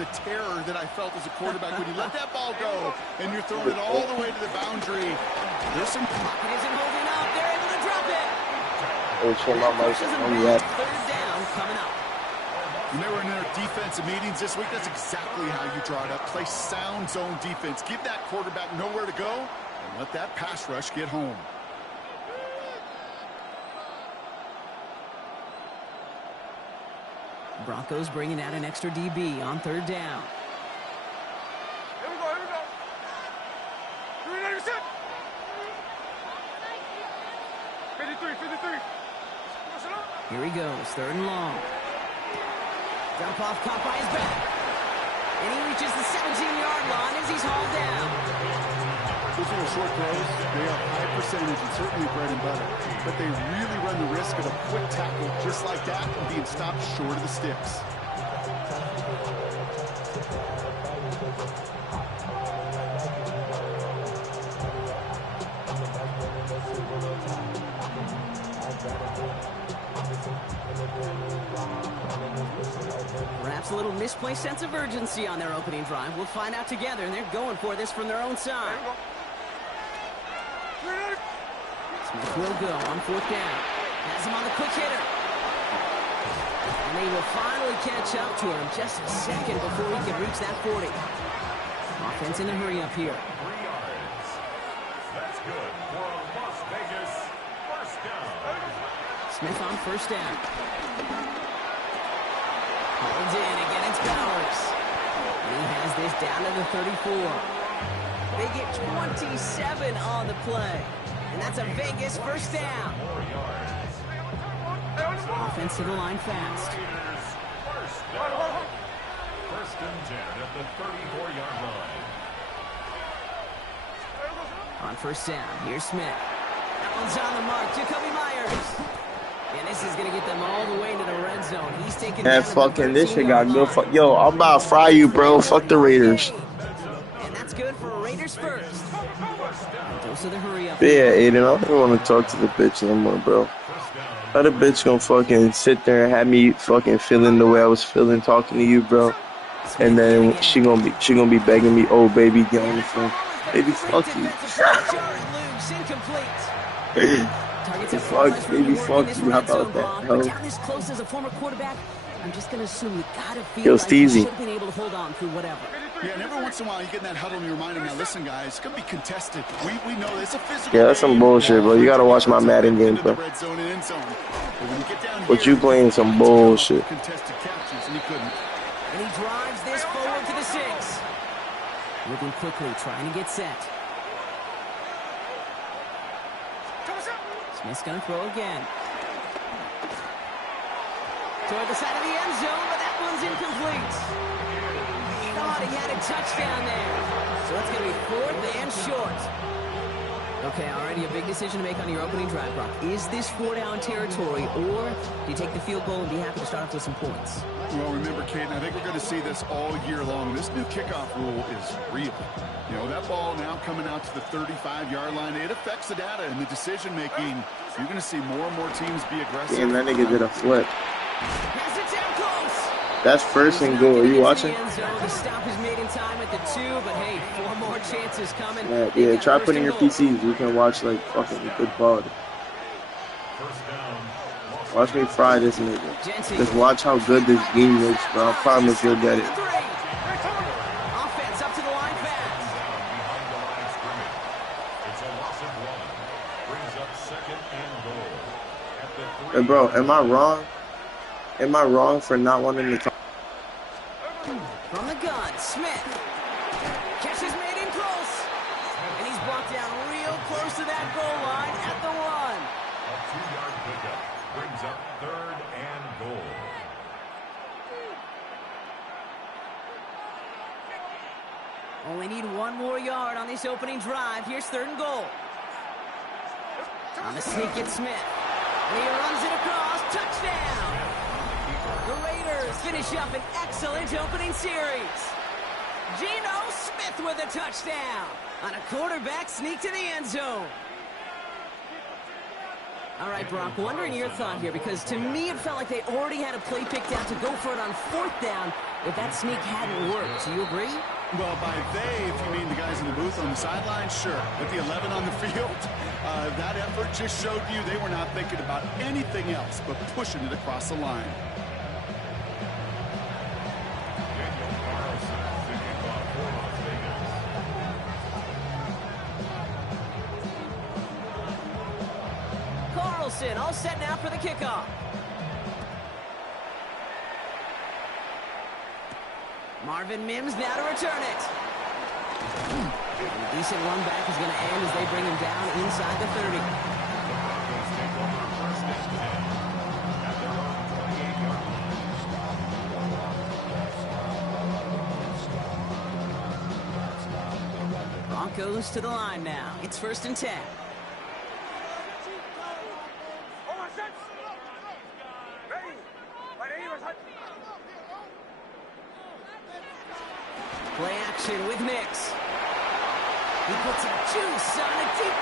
the terror that I felt as a quarterback when you let that ball go and you're throwing it all the way to the boundary. There's some pocket isn't holding up. They're able to drop it. Third down coming up. When they were in their defensive meetings this week, that's exactly how you draw it up. Play sound zone defense. Give that quarterback nowhere to go and let that pass rush get home. Broncos bringing out an extra DB on third down. Here we go. Here we go. 53. Here he goes, third and long. Dump off, caught by his back. And he reaches the 17-yard line as he's hauled down. Those little short throws, they are high percentage and certainly bread and butter. But they really run the risk of a quick tackle just like that and being stopped short of the sticks. Perhaps a little misplaced sense of urgency on their opening drive. We'll find out together, and they're going for this from their own side. Smith will go on fourth down. Has him on the quick hitter. And they will finally catch up to him just a second before he can reach that 40. Offense in a hurry up here. 3 yards. That's good for a Las Vegas first down. Smith on first down. Holds in, again it's Bowers. And he has this down to the 34. They get 27 on the play. And that's a Vegas first down. Offense to the line fast. First down. First and 10 at the 34-yard line. On first down, here's Smith. That one's on the mark. Jacoby Myers. And this is going to get them all the way into the red zone. He's taking that fucking this shit got good. Yo, I'm about to fry you, bro. Fuck the Raiders. And that's good for Raiders first. Those are the hurry up. Yeah, Aiden, I don't want to talk to the bitch no more, bro. That a bitch gonna fucking sit there and have me fucking feeling the way I was feeling talking to you, bro. And then she gonna be begging me, oh baby, get on the phone. Baby, fuck you. Fuck, baby, fuck you. How about that, bro? Down this close as a former quarterback, I'm just gonna assume you gotta feel Yo, like you Steezy. should have been able to hold on through whatever. Yeah, and every once in a while you get in that huddle and you remind them, now listen guys, it's going to be contested. We know it's a physical. Yeah, that's some bullshit, bro. You gotta watch my Madden game, bro. But you playing some bullshit. Contested catches, and he couldn't. And he drives this forward to the 6. Moving quickly, trying to get set. Smith's gonna throw again. Toward the side of the end zone, but that one's incomplete. Thought he had a touchdown there. So it's going to be 4th and short. Okay, already a big decision to make on your opening drive, Brock. Is this 4-down territory, or do you take the field goal and be happy to start off with some points? Well, remember, Caden, I think we're going to see this all year long. This new kickoff rule is real. You know, that ball now coming out to the 35-yard line, it affects the data and the decision-making. You're going to see more and more teams be aggressive. Damn, that nigga did a flip. Has it down close. That's first and goal. Are you watching? The stop is made in time at the 2, but hey, 4 more chances coming. Yeah, try putting your PCs. You can watch like fucking good ball. Watch me fry this nigga. Just watch how good this game looks, bro. I promise you'll get it. Offense up to the line fast. Hey, bro, am I wrong? Am I wrong for not wanting to talk? From the gun, Smith. Catch is made in close. And he's brought down real close to that goal line at the 1. A 2-yard pickup brings up 3rd and goal. Only need 1 more yard on this opening drive. Here's 3rd and goal. On the sneak, it's Smith. And he runs it across. Touchdown. The Raiders finish up an excellent opening series. Geno Smith with a touchdown on a quarterback sneak to the end zone. All right, Brock, wondering your thought here, because to me it felt like they already had a play picked out to go for it on 4th down, if that sneak hadn't worked. Do you agree? Well, by they, if you mean the guys in the booth on the sideline, sure. But the 11 on the field, that effort just showed you they were not thinking about anything else but pushing it across the line. Carlson all set now for the kickoff. Marvin Mims now to return it. A decent run back is going to end as they bring him down inside the 30. Broncos to the line now. It's 1st and 10. Play action with Nix. He puts some juice on it deep.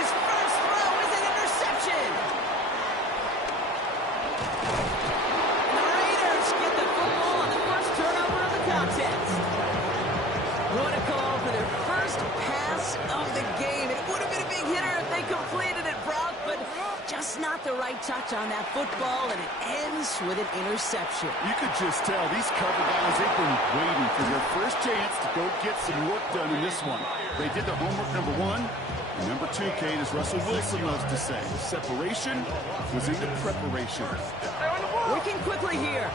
His first throw is an interception. And the Raiders get the football on the first turnover of the contest. What a call for their first pass of the game. It would have been a big hitter if they completed it, Brock, but just not the right touch on that football, and it ends with an interception. You could just tell these cover guys, they've been waiting for their first chance to go get some work done in this one. They did their homework, number one. And number two, Kate, as Russell Wilson loves to say, separation was in the preparation. Working quickly here.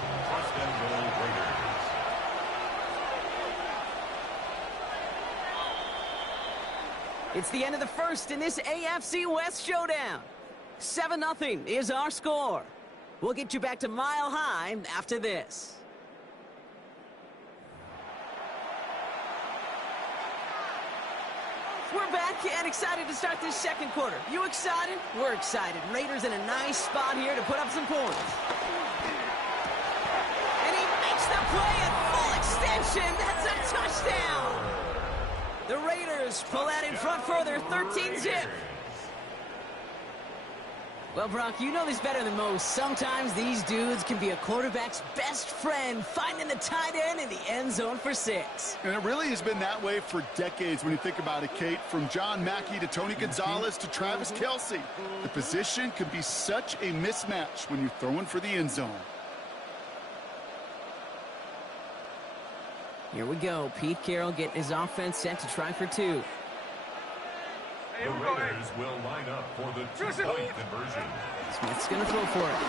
It's the end of the first in this AFC West showdown. 7-0 is our score. We'll get you back to Mile High after this. We're back and excited to start this second quarter. You excited? We're excited. Raiders in a nice spot here to put up some points. And he makes the play at full extension. That's a touchdown. The Raiders pull out in front for their 13-zip. Well, Brock, you know this better than most. Sometimes these dudes can be a quarterback's best friend, finding the tight end in the end zone for 6. And it really has been that way for decades when you think about it, Kate. From John Mackey to Tony Gonzalez to Travis Kelce. The position can be such a mismatch when you're throwing for the end zone. Here we go. Pete Carroll getting his offense set to try for 2. The Raiders will line up for the 2-point conversion. Smith's going to throw for it.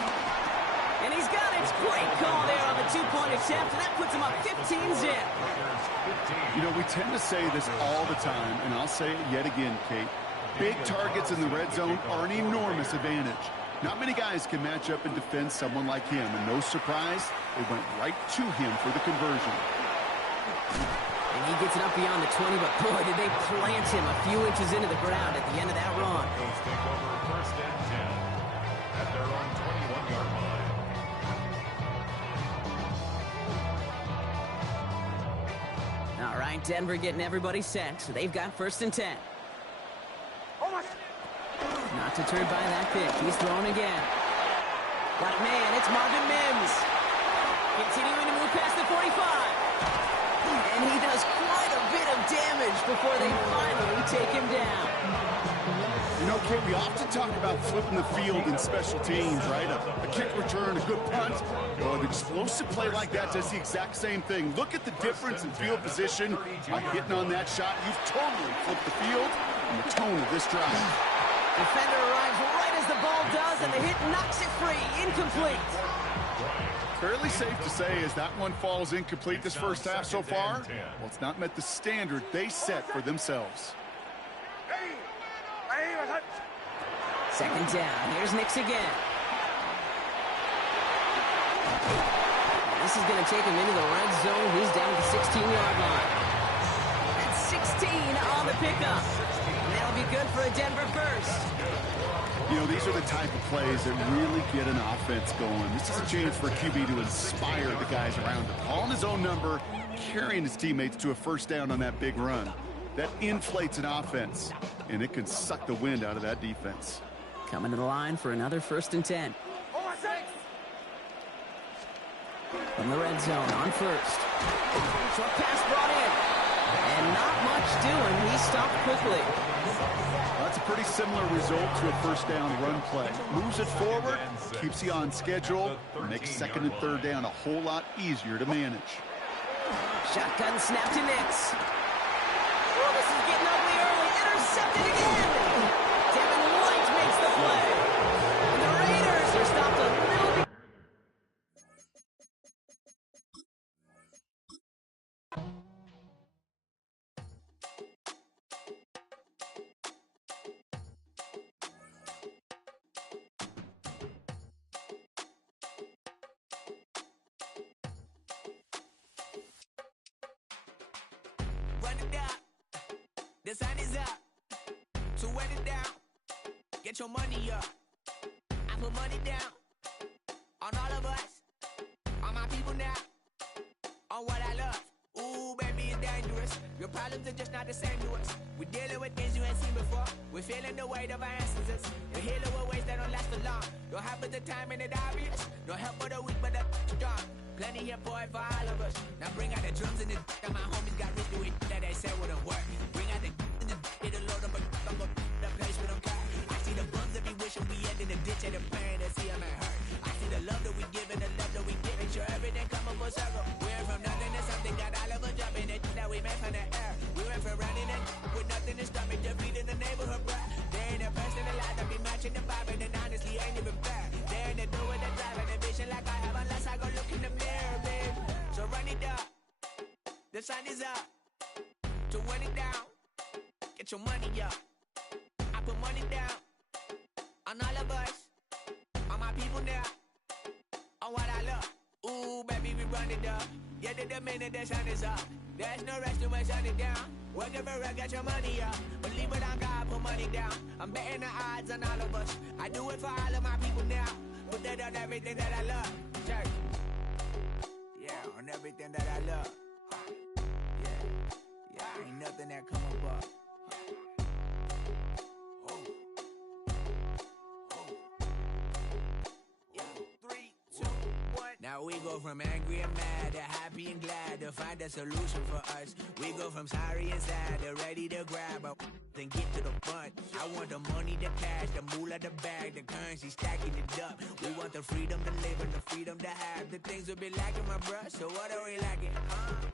And he's got it. Great call there on the 2-point attempt, and that puts him up 15-zip. You know, we tend to say this all the time, and I'll say it yet again, Kate. Big targets in the red zone are an enormous advantage. Not many guys can match up and defend someone like him, and no surprise, they went right to him for the conversion. And he gets it up beyond the 20, but boy, did they plant him a few inches into the ground at the end of that run. Broncos take over 1st and 10 at their own 21-yard line. All right, Denver getting everybody set. So they've got 1st and 10. Not deterred by that pick. He's throwing again. Got a man. It's Marvin Mims. Continuing to move past the 45. And he does quite a bit of damage before they finally take him down. You know, Kate, we often talk about flipping the field in special teams, right? A kick return, a good punt. Well, an explosive play like that does the exact same thing. Look at the difference in field position. By hitting on that shot, you've totally flipped the field and the tone of this drive. Defender arrives right as the ball does, and the hit knocks it free. Incomplete. Fairly safe to say as that one falls incomplete this first half so far. Well, it's not met the standard they set for themselves. 2nd down. Here's Nix again. This is going to take him into the red zone. He's down at the 16-yard line. That's 16 on the pickup. And that'll be good for a Denver first. You know, these are the type of plays that really get an offense going. This is a chance for a QB to inspire the guys around him. Calling his own number, carrying his teammates to a 1st down on that big run. That inflates an offense, and it can suck the wind out of that defense. Coming to the line for another 1st and 10. From the red zone on first. Short pass brought in. And not much doing. He stopped quickly. That's a pretty similar result to a first down run play. Moves it forward, keeps you on schedule, makes second and third down a whole lot easier to manage. Shotgun snap to Nix. Oh, this is getting ugly early. Intercepted again. Devin White makes the play. And the Raiders are stopped a little bit. Run it down. The sun is up. So run it down. Get your money up. I put money down on all of us, on my people now, on what I love. Ooh, baby, it's dangerous. Your problems are just not the same to us. We're dealing with things you ain't seen before. We're feeling the weight of our ancestors. We're healing with ways that don't last for long. Don't have the time and it obvious. No help for the weak, but the strong. Plenty here for it for all of us. Now bring out the drums and the and my homies got rich doing that they said wouldn't work. Bring out the and the it'll load up, I'm gonna the place with them car. I see the bums that be wishing we end in the ditch and the pain that see them hurt. I see the love that we give and the love that we give. Make sure everything come up full circle. We're from nothing to something, got all of us jumping it that we made from the air. We went from running and with nothing to stop it, defeating the neighborhood, bruh. There ain't a person alive that be matching the vibe, and honestly ain't even fair. There ain't a do with the drive and the vision like I have unless I go look in the mirror, babe. So run it up, the sun is up. So run it down, get your money up. I put money down on all of us, on my people now, on what I love. Ooh, baby, we run it up. Yeah, the minute the sun is up. There's no rest to my shut it down. Working for real, get your money up. Believe it on God, put money down. I'm betting the odds on all of us. I do it for all of my people now. Put that on everything that I love. Church. Yeah, on everything that I love. Yeah, ain't nothing that come above. Now we go from angry and mad to happy and glad to find a solution for us. We go from sorry and sad to ready to grab a then get to the front. I want the money, the cash, the moolah, the bag, the currency, stacking it up. We want the freedom to live and the freedom to have. The things will be lacking, my bruh, so what are we lacking?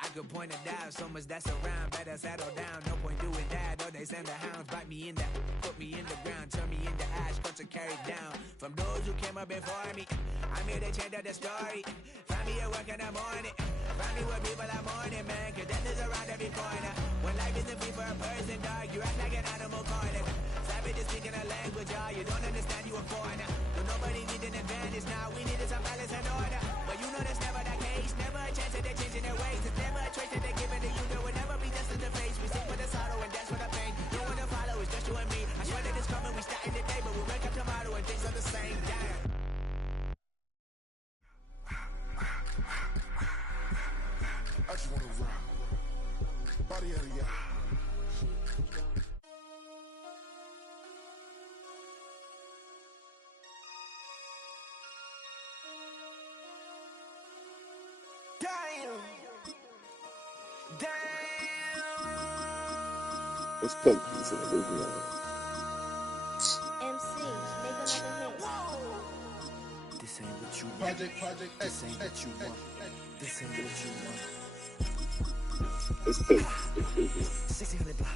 I could point it out, so much that's around. Better settle down, no point doing that. Or they send the hounds, bite me in the, put me in the ground, turn me into ash, cut to carry down. From those who came up before me, I'm here to change up the story. Find me at work in the morning. Find me where people are mourning, man. Cause death is around every corner. When life isn't free for a person, dog, you act like an animal corner. Savage is speaking a language, y'all. You don't understand, you a foreigner. So nobody needs an advantage now. We needed some balance and order. But you know that's never the case. Never a chance that they're changing their ways. It's never a choice that they're giving to you. There will never be just in the face. We sing for the sorrow and dance for the pain. No one to follow, it's just you and me. I swear that it's coming, we starting today. But we'll wake up tomorrow and things are the same. Damn. I just wanna rock. Body out of y'all. Damn. Let's cook these in the movie. MC, make another hit. This ain't what you want. Project, This ain't what you want. This ain't what you want. Let's cook. 1600 block.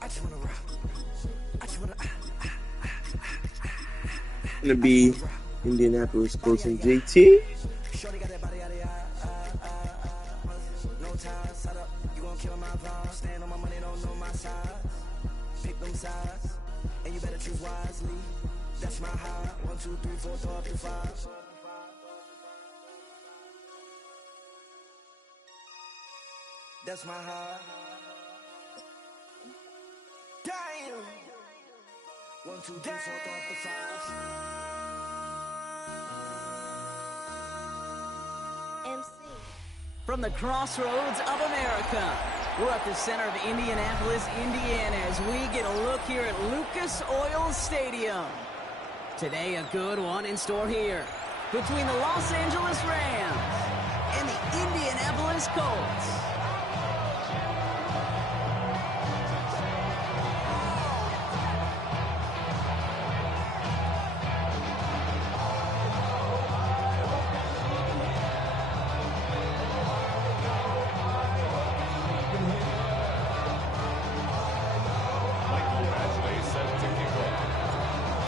I just wanna rock. I just wanna. Gonna be Indianapolis Colts and JT. Shorty got that body out of no time, set up. You gon' kill my vibe. Stand on my money, don't know my size. Pick them sides, and you better choose wisely. That's my high. 1, 2, 3, 4, throw up to 5. That's my high. Damn. 1, 2, 3, 4, throw up to 5. MC. From the crossroads of America, we're at the center of Indianapolis, Indiana, as we get a look here at Lucas Oil Stadium. Today, a good one in store here. between the Los Angeles Rams and the Indianapolis Colts.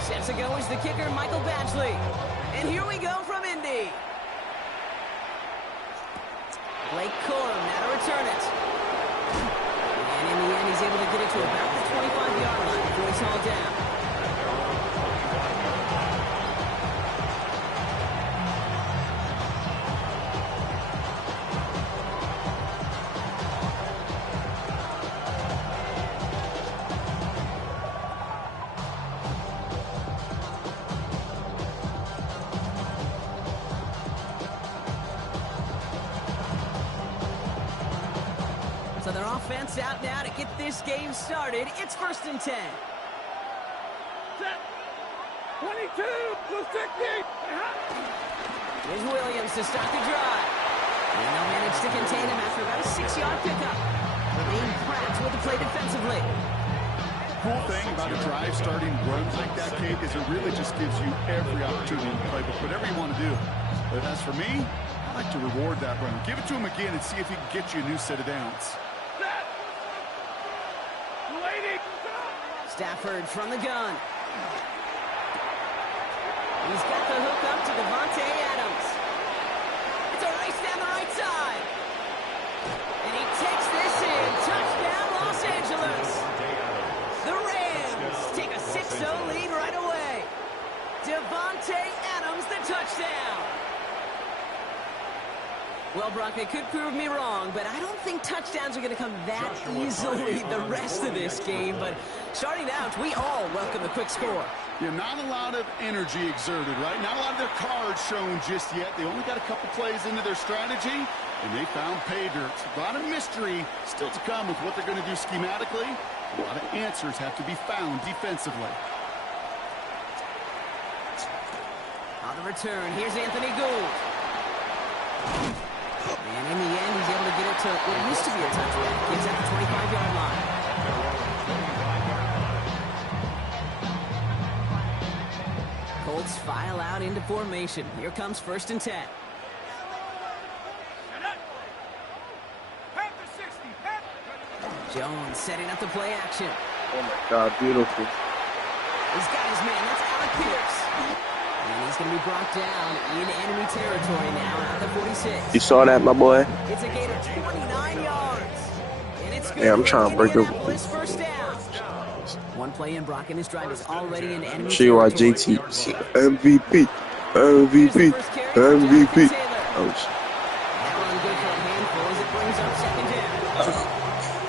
Set to go is the kicker, Michael Badgley. And here we go from Indy. Blake Corum now to return it. And in the end, he's able to get it to about the 25-yard line before he's hauled down. So their offense out now to get this game started. It's 1st and 10. Set. 22 to 60. Here's Williams to start the drive. And they'll manage to contain him after about a 6-yard pickup. Being Pratt with the play defensively. Cool thing about a drive starting runs like that, Kate, is it really just gives you every opportunity to play with whatever you want to do. But as for me, I like to reward that run. Give it to him again and see if he can get you a new set of downs. Set. Waiting. Stafford from the gun. He's got the hook up to Devontae Adams. It's a race down the right side. And he takes this in. Touchdown, Los Angeles. The Rams take a 6-0 lead right away. Devontae Adams, the touchdown. Well, Brock, they could prove me wrong, but I don't think touchdowns are going to come that easily the rest of this game. But starting out, we all welcome the quick score. Yeah, not a lot of energy exerted, right? Not a lot of their cards shown just yet. They only got a couple plays into their strategy, and they found pay dirt. A lot of mystery still to come with what they're going to do schematically. A lot of answers have to be found defensively. On the return, here's Anthony Gould. And in the end, he's able to get it to what used to be a touchback. Gives at the 25-yard line. Colts file out into formation. Here comes 1st and 10. Jones setting up the play action. Oh, my God. Beautiful. He's got his man. That's Alec Pierce. And he's going to be brought down in enemy territory now at the 46. You saw that, my boy? It's a gain of 29 yards. And it's good. Yeah, I'm trying to break up. First down. One play in, Brock, and his drive is already in enemy Show you why territory. JT MVP. MVP. MVP. Oh, That run good for a handful as it brings up 2nd down.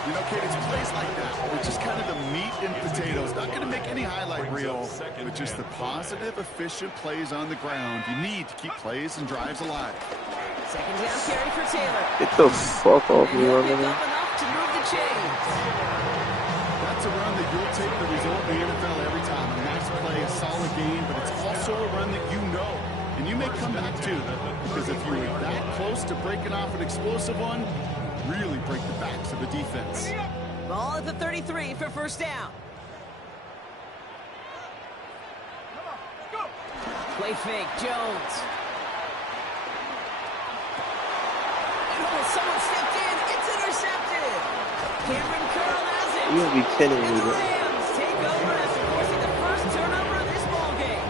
You know, Kate, it's plays like that. It's just kind of the meat and potatoes. Not going to make any highlight reel, but just the positive, efficient plays on the ground. You need to keep plays and drives alive. 2nd down carry for Taylor. get the fuck off And me, he'll right pick now. up enough to move the chains. That's a run that you'll take the result in the NFL every time. A nice play, a solid game, but it's also a run that you know. And you may come back to, because if you were that close to breaking off an explosive one, really break the backs of the defense. Ball at the 33 for 1st down. Play fake, Jones. Oh, someone stepped in. It's intercepted. Cameron Curl has it. You gotta be kidding And me, the bro. Rams take over after forcing the first turnover of this ballgame.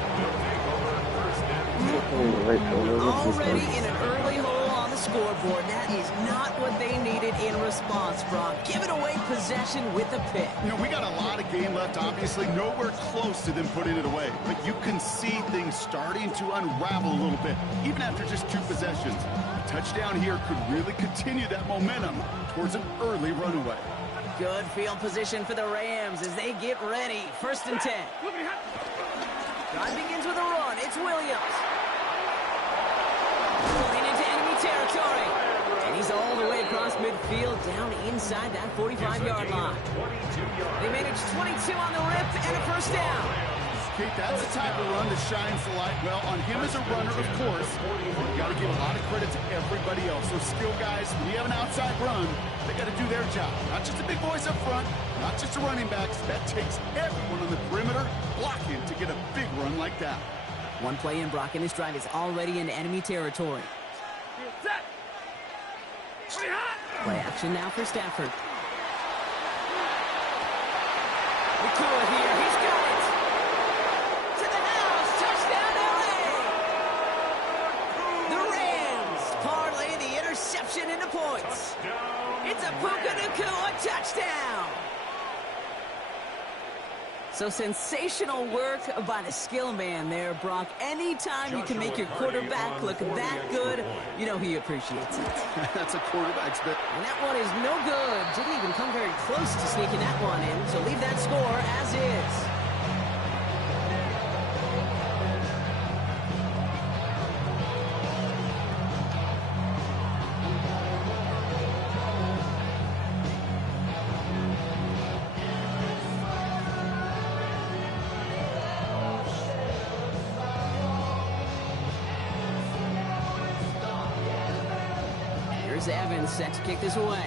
Already in an early hole on the scoreboard. That is not what they needed in response, Brock. Giving away possession with a pick. You know, we got a lot of game left, obviously. Nowhere close to them putting it away. But you can see things starting to unravel a little bit, even after just 2 possessions. A touchdown here could really continue that momentum towards an early runaway. Good field position for the Rams as they get ready. 1st and 10. Drive begins with a run. It's Williams. Pulling into enemy territory. And he's all the way across midfield, down inside that 45-yard line. They managed 22 on the rip and a 1st down. Kate, that's the type of run that shines the light, well, on him as a runner, of course. You got to give a lot of credit to everybody else. Those skill guys, when you have an outside run, they got to do their job. Not just the big boys up front, not just the running backs. That takes everyone on the perimeter blocking to get a big run like that. One play in, Brock, and this drive is already into enemy territory. Play action now for Stafford. McCoy here, he's got it! To the house, touchdown LA! The Rams parlay the interception into points. It's a Puka Nacua touchdown! So sensational work by the skill man there, Brock. Anytime you can make your quarterback look that good, you know he appreciates it. That's a quarterback's bit. And that one is no good. Didn't even come very close to sneaking that one in. So leave that score as is. Evans set to kick this away.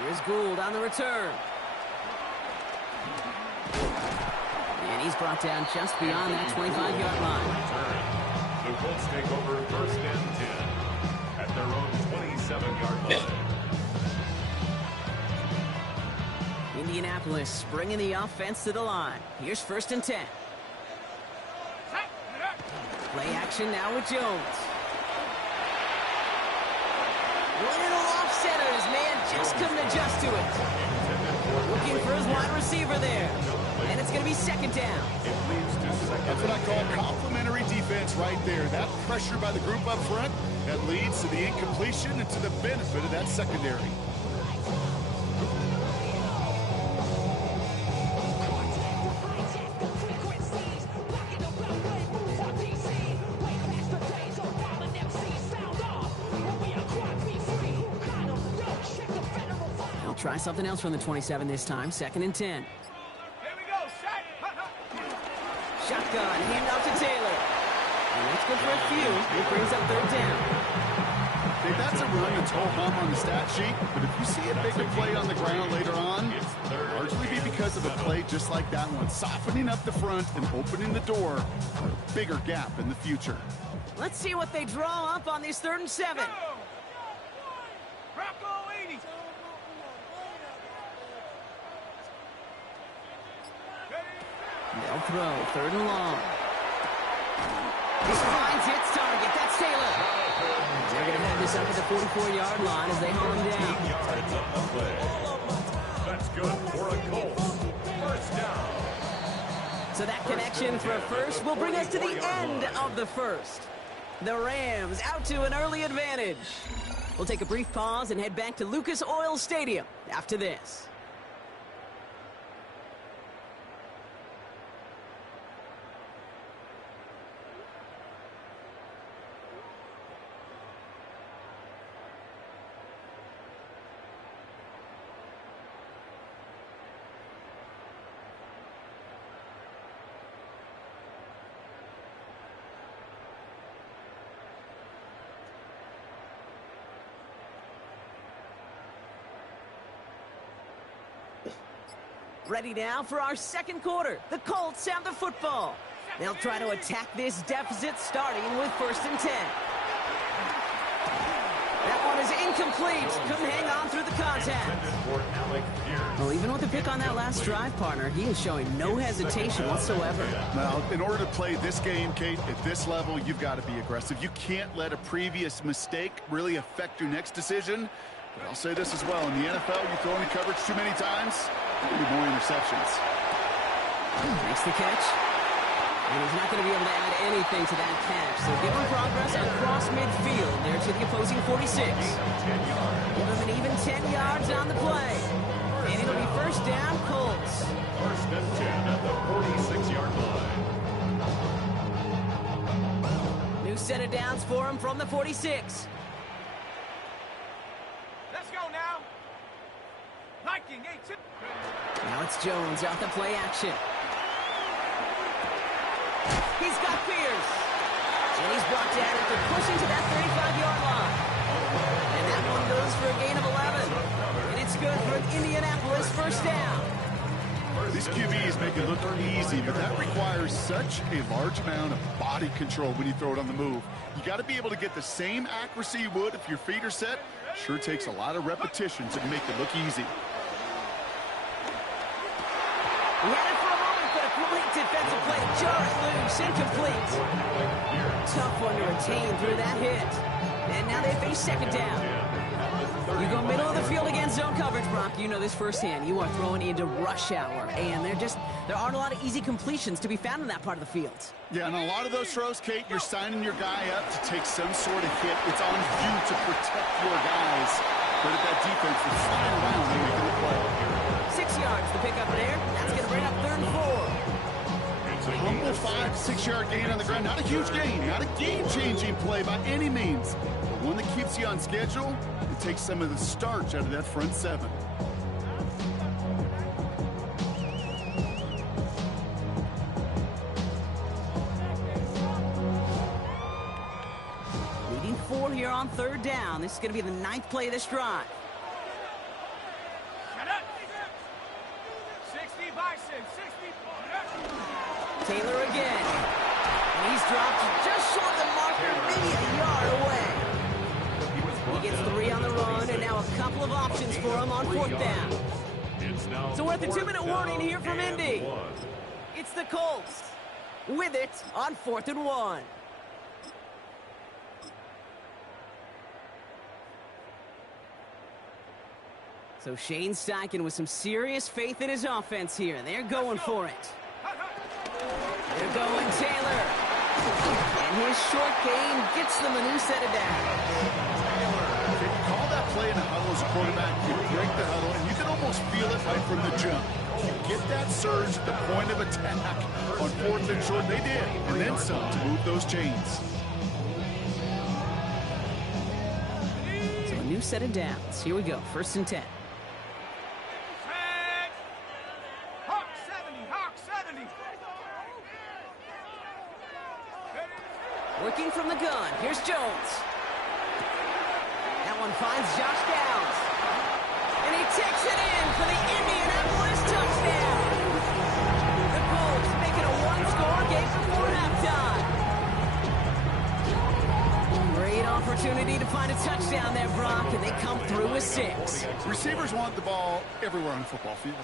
Here's Gould on the return. And he's brought down just beyond that 25-yard line. The Colts take over first and 10 at their own 27-yard line. Indianapolis bringing the offense to the line. Here's first and 10. Play action now with Jones. Little off center. His man just couldn't adjust to it. Looking for his wide receiver there. And it's going to be second down. That's what I call complimentary defense right there. That pressure by the group up front, that leads to the incompletion and to the benefit of that secondary. Try something else from the 27 this time. Second and 10. Here we go, Shotgun, hand off to Taylor. And that's good for a few. It brings up third down. Hey, that's a run that's ho-hum on the stat sheet, but if you see a bigger play on the ground later on, it'll largely be because of a play just like that one, softening up the front and opening the door for a bigger gap in the future. Let's see what they draw up on this 3rd and 7. They'll throw, 3rd and long. He finds its target. That's Taylor. They're going to head this up at the 44-yard line as they haul him down. That's good for a Colts. First down. So that connection for a first will bring us to the end of the first. The Rams out to an early advantage. We'll take a brief pause and head back to Lucas Oil Stadium after this. Ready now for our second quarter. The Colts have the football. They'll try to attack this deficit starting with 1st and 10. That one is incomplete. Couldn't hang on through the contact. Well, even with the pick on that last drive, partner, he is showing no hesitation whatsoever. Now, in order to play this game, Kate, at this level, you've got to be aggressive. You can't let a previous mistake really affect your next decision. But I'll say this as well. In the NFL, you throw into coverage too many times, there'll be more interceptions. Makes the catch. And he's not going to be able to add anything to that catch. So give him progress across midfield there to the opposing 46. Give him an even 10 yards on the play. And it'll be first down, Colts. First and 10 at the 46-yard line. New set of downs for him from the 46. Let's go now. Liking 8-2. Now it's Jones off the play action. He's got Pierce. And he's brought down after pushing to that 35-yard line. And that one goes for a gain of 11. And it's good for an Indianapolis first down. These QBs make it look easy, but that requires such a large amount of body control when you throw it on the move. You got to be able to get the same accuracy you would if your feet are set. Sure takes a lot of repetitions to make it look easy. He had it for a moment, but a great defensive play to jar it loose, incomplete. Tough one to retain through that hit. And now they face second down. You go middle of the field against zone coverage, Brock. You know this firsthand. You are throwing into rush hour, and there aren't a lot of easy completions to be found in that part of the field. Yeah, and a lot of those throws, Kate, you're signing your guy up to take some sort of hit. It's on you to protect your guys. But if that defense is flying around, they're making the play. 6 yards to pick up there. That's going to bring up 3rd and 4. It's a humble 5-6-yard gain on the ground. Not a huge gain, not a game-changing play by any means. But one that keeps you on schedule and takes some of the starch out of that front seven. Leading 4 here on 3rd down. This is going to be the 9th play of this drive. Taylor again. And he's dropped just short of the marker, maybe a yard away. He gets 3 on the run, and now a couple of options for him on 4th down. So we're at the 2-minute warning here from Indy. It's the Colts with it on 4th and 1. So Shane Steichen with some serious faith in his offense here. They're going for it. They're going Taylor. And his short gain gets them a new set of downs. If you call that play in the huddle as a quarterback, you break the huddle, and you can almost feel it right from the jump. You get that surge at the point of attack on 4th and short. They did, and then some to move those chains. So a new set of downs. Here we go, 1st and 10. Working from the gun. Here's Jones. That one finds Josh Downs. And he takes it in for the Indianapolis touchdown. The Colts make it a 1-score game before halftime. Great opportunity to find a touchdown there, Brock, and they come through with 6. Receivers want the ball everywhere on the football field.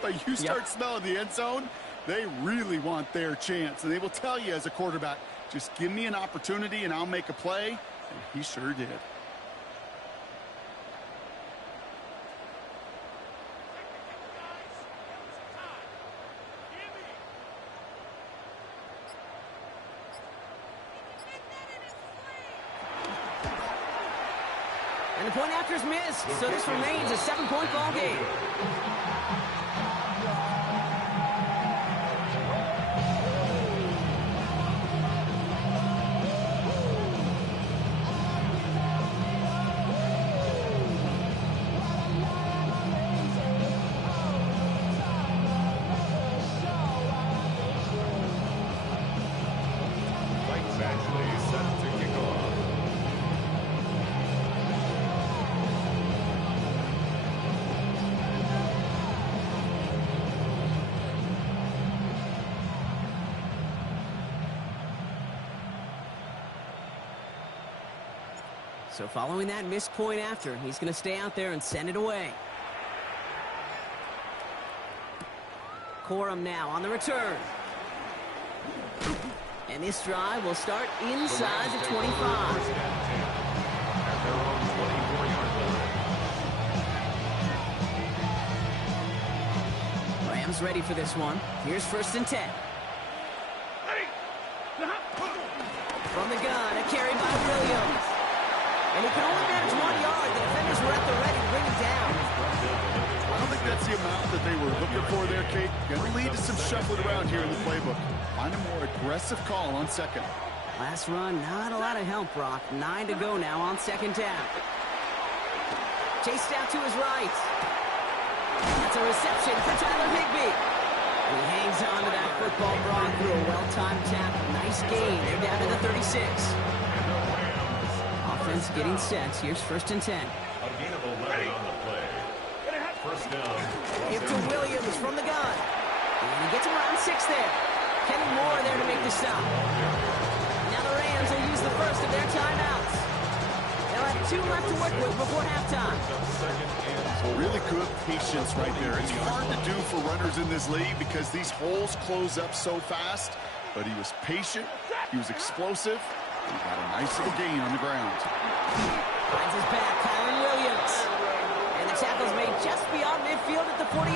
But you start smelling the end zone, they really want their chance. And they will tell you as a quarterback, just give me an opportunity and I'll make a play. And he sure did. And the point after is missed, so this remains a 7-point ball game. So following that missed point after, he's going to stay out there and send it away. Corum now on the return. And this drive will start inside the 25. Rams ready for this one. Here's 1st and 10. From the gun, a carry by Williams. And he can only manage 1 yard. The defenders were at the ready to bring him down. I don't think that's the amount that they were looking for there, Kate. Going to lead to some shuffling around here in the playbook. Find a more aggressive call on 2nd. Last run, not a lot of help, Brock. 9 to go now on 2nd down. Chased out to his right. That's a reception for Tyler Higbee. And he hangs on to that football brought through a well-timed tackle. Nice gain. They're down to the 36. Offense getting set. Here's 1st and 10. A gain of 11 on the play. First down. Give to Williams from the gun. And he gets around 6 there. Kenny Moore there to make the stop. Now the Rams will use the first of their timeouts. They'll have 2 left to work with before halftime. Really good patience right there. It's hard to do for runners in this league because these holes close up so fast. But he was patient. He was explosive. He got a nice little gain on the ground. Finds his back, Kyron Williams. And the tackle's made just beyond midfield at the 48.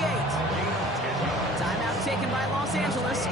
Timeout taken by Los Angeles. It's